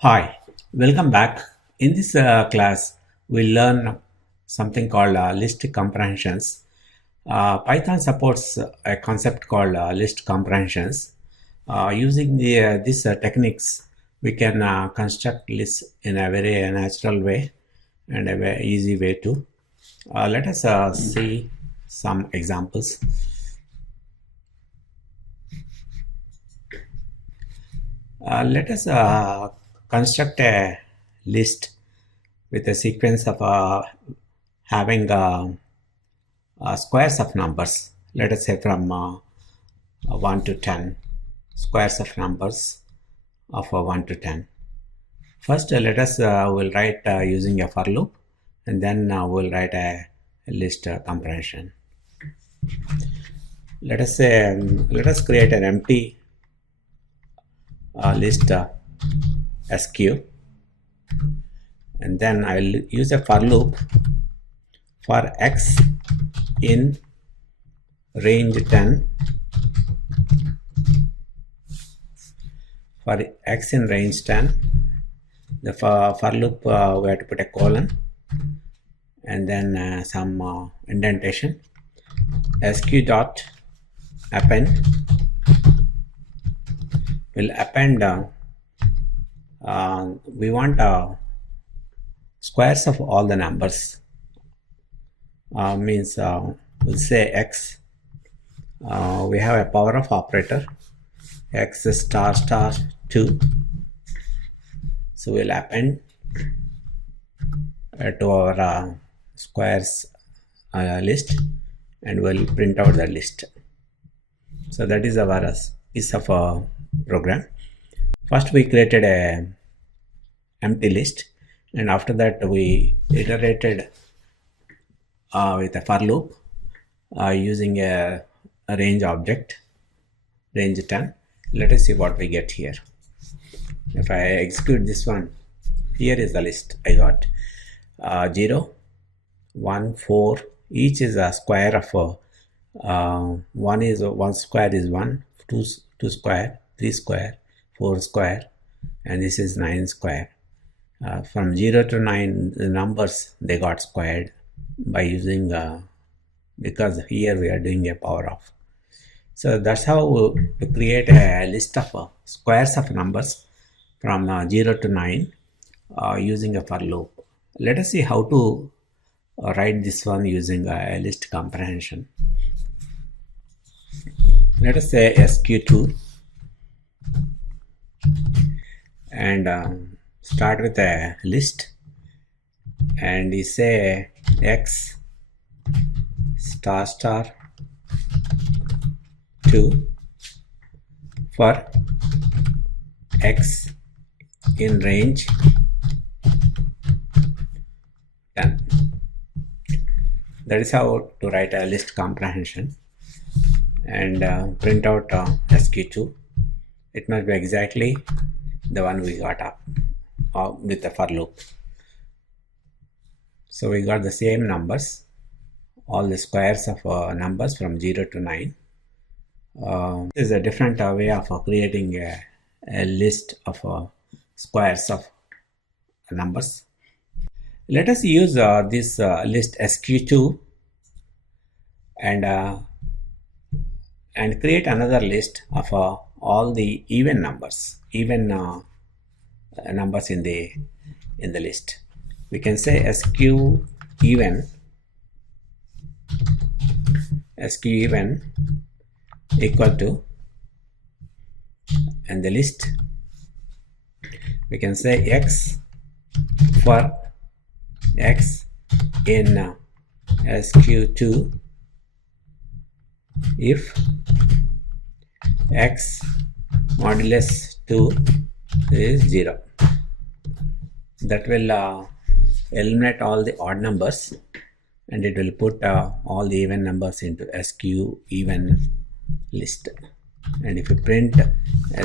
Hi, welcome back. In this class, we'll learn something called list comprehensions. Python supports a concept called list comprehensions. Using these techniques, we can construct lists in a very natural way and a very easy way too. Let us see some examples. Let us construct a list with a sequence of having squares of numbers. Let us say from 1 to 10, squares of numbers of 1 to 10. First, let us will write using a for loop, and then we'll write a list comprehension. Let us say, let us create an empty list sq, and then I'll use a for loop for x in range 10. For x in range 10, the for loop we have to put a colon and then some indentation. Sq dot append will append we want squares of all the numbers. Means we'll say x, we have a power of operator x star star 2, so we'll append to our squares list, and we'll print out the list. So that is our piece of program. First we created a empty list, and after that we iterated with a for loop using a range object, range 10. Let us see what we get here. If I execute this one, here is the list I got. 0, 1, 4, each is a square of 1 square is 1, 2 square, 3 square, 4 square, and this is 9 square. From 0 to 9, the numbers they got squared by using because here we are doing a power of. So that's how to create a list of squares of numbers from 0 to 9 using a for loop. Let us see how to write this one using a list comprehension. Let us say sq2 and start with a list, and we say x star star 2 for x in range 10. That is how to write a list comprehension, and print out sq2. It must be exactly the one we got up with the for loop. So we got the same numbers, all the squares of numbers from 0 to 9. This is a different way of creating a list of squares of numbers. Let us use this list sq2 and create another list of all the even numbers, numbers in the list. We can say sq even equal to, and the list we can say x for x in sq2 if x modulus 2 is 0. That will eliminate all the odd numbers, and it will put all the even numbers into sq even list. And if you print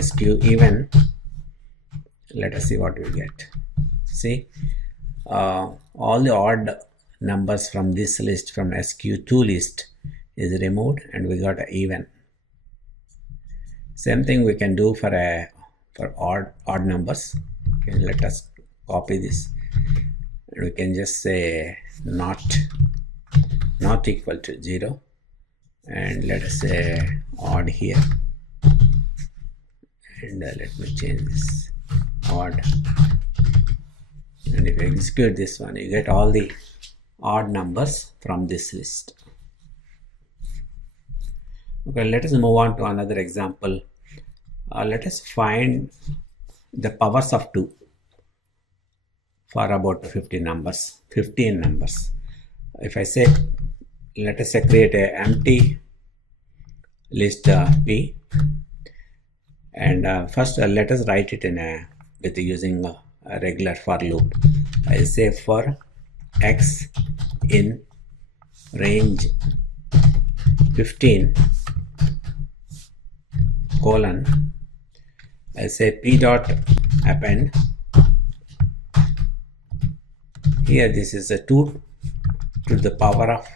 sq even, let us see what we get. See, all the odd numbers from this list, from sq2 list, is removed, and we got even. Same thing we can do for odd numbers. Okay, let us copy this, and we can just say not equal to 0, and let us say odd here, and let me change this odd, and if you execute this one, you get all the odd numbers from this list. Okay, let us move on to another example. Let us find the powers of 2 for about 15 numbers. If I say, let us say create a empty list P, and first let us write it in with using a regular for loop. I say for x in range 15 colon, I say p dot append. Here this is a 2 to the power of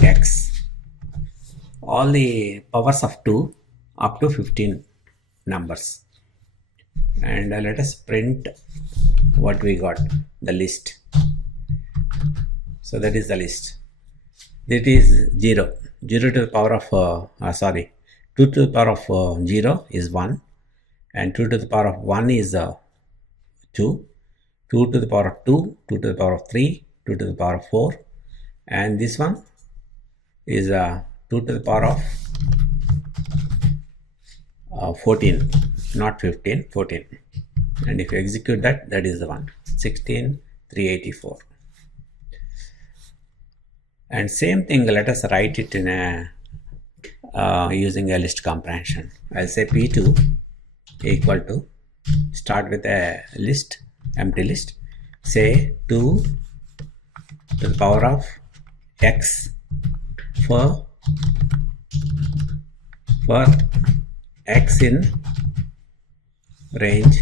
x, all the powers of 2 up to 15 numbers, and let us print what we got, the list. So that is the list. That is 0 to the power of 2 to the power of 0 is 1, and 2 to the power of 1 is 2, 2 to the power of 2, 2 to the power of 3, 2 to the power of 4, and this one is 2 to the power of 14, not 15, 14. And if you execute that, that is the one, 16,384. And same thing, let us write it in using a list comprehension. I'll say P2 equal to, start with a list, empty list, say 2 to the power of x for x in range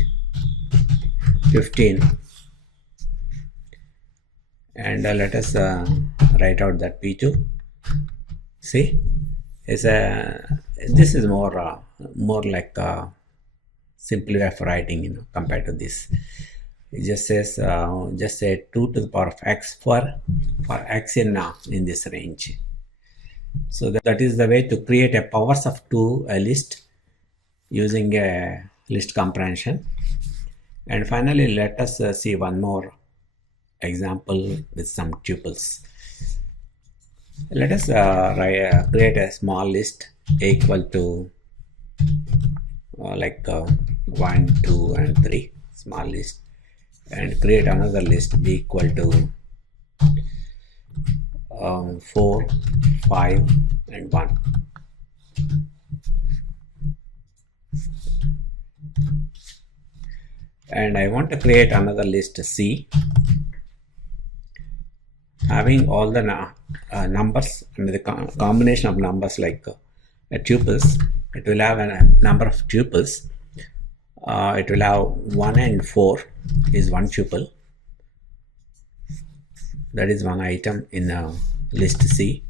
15, and let us write out that P2. See, this is more like a simple way of writing, compared to this. It just says just say 2 to the power of x for x in this range. So that is the way to create a powers of 2 list using a list comprehension. And finally, let us see one more example with some tuples. Let us create a small list equal to like 1, 2, and 3, small list, and create another list be equal to 4, 5, and 1. And I want to create another list C having all the numbers and the combination of numbers like tuples. It will have a number of tuples. It will have 1 and 4 is one tuple. That is one item in list C,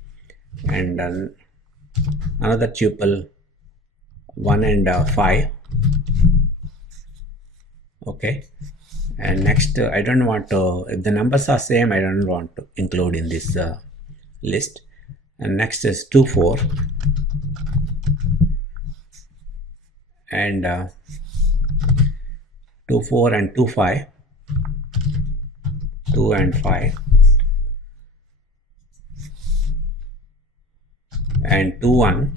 and another tuple 1 and 5. Okay, and next I don't want to, if the numbers are same, I don't want to include in this list. And next is 2, 4, and 2, 4, and 2, 5, 2 and 5, and 2, 1,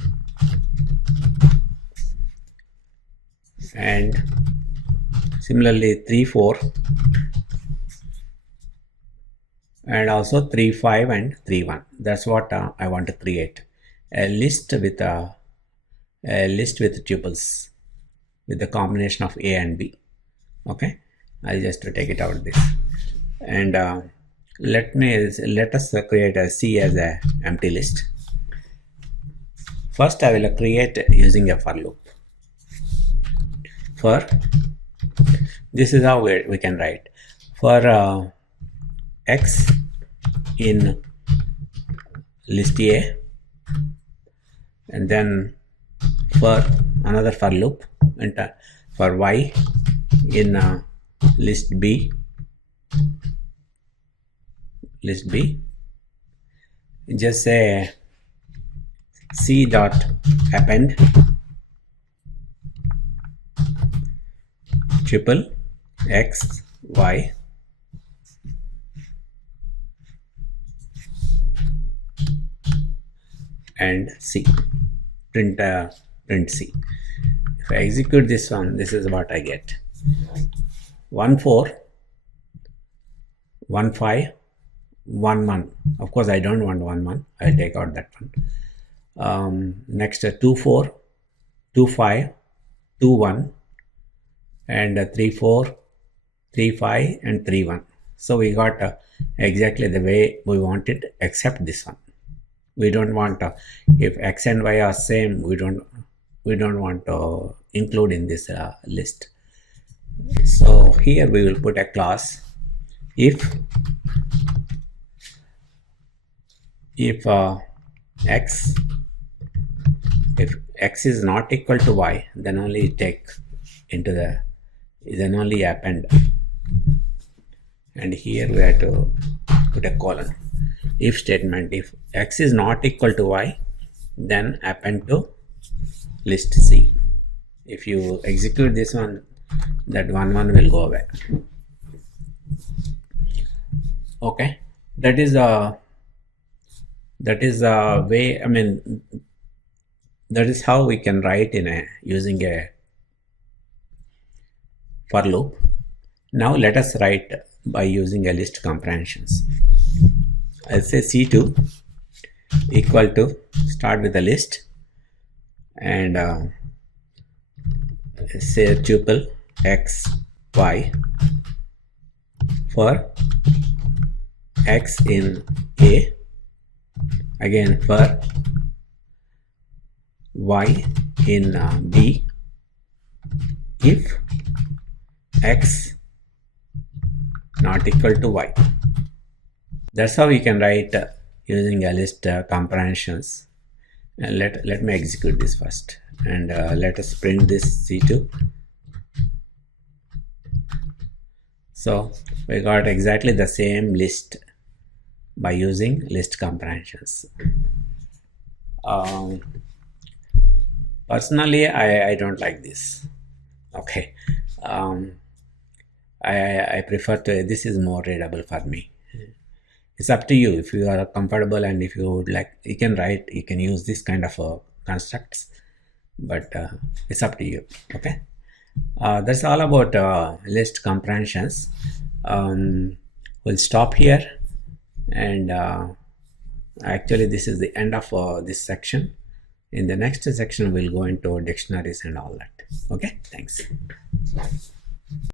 and similarly 3, 4, and also 3, 5, and 3, 1. That's what I want to create, a list with tuples with the combination of A and B. Okay, I'll just take it out this, and let us create a C as a empty list. First I will create using a for loop. For this is how we can write, for x in list A, and then for another for loop, and for y in list B, just say C dot append triple X, Y, and C. Print C. If I execute this one, this is what I get. 1 4 1 5 1 1. Of course, I don't want 1 1. I'll take out that one. Next 2 4 2 5 2 1 and 3 4 3 5 and 3 1. So we got exactly the way we want it, except this one. We don't want if X and Y are same, we don't want to include in this list. So here we will put a class if X is not equal to Y, then only take into the, then only append, and here we have to put a colon. If statement, if X is not equal to Y, then append to list C. If you execute this one, that 1 1 will go away. Okay, that is a way, I mean, that is how we can write in using a for loop. Now let us write by using a list comprehensions. I'll say C2 equal to, start with a list and say tuple X, Y for X in A, again for Y in B, if X not equal to Y. That's how we can write using a list comprehensions. And let me execute this first, and let us print this C2. So we got exactly the same list by using list comprehensions. Personally, I don't like this. Okay, I prefer to, this is more readable for me. It's up to you. If you are comfortable and if you would like, you can write, you can use this kind of constructs, but it's up to you. Okay, that's all about list comprehensions. We'll stop here, and actually this is the end of this section. In the next section, we'll go into dictionaries and all that. Okay, thanks.